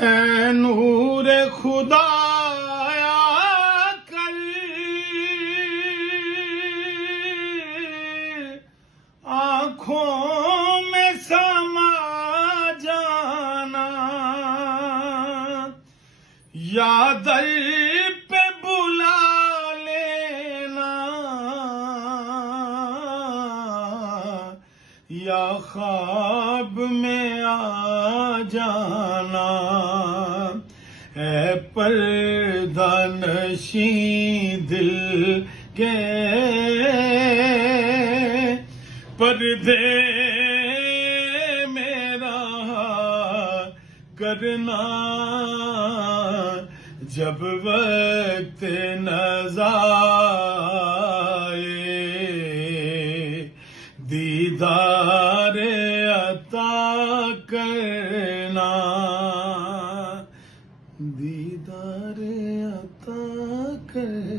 اے نور خدا کر آنکھوں میں سما جانا، یا در پہ بلا لینا، یا خواب میں آ جانا، اے پردہ نشیں دل کے پردے میرا کرنا، جب وقت نظائے دیدار عطا کرنا، دیدار عطا کرنا۔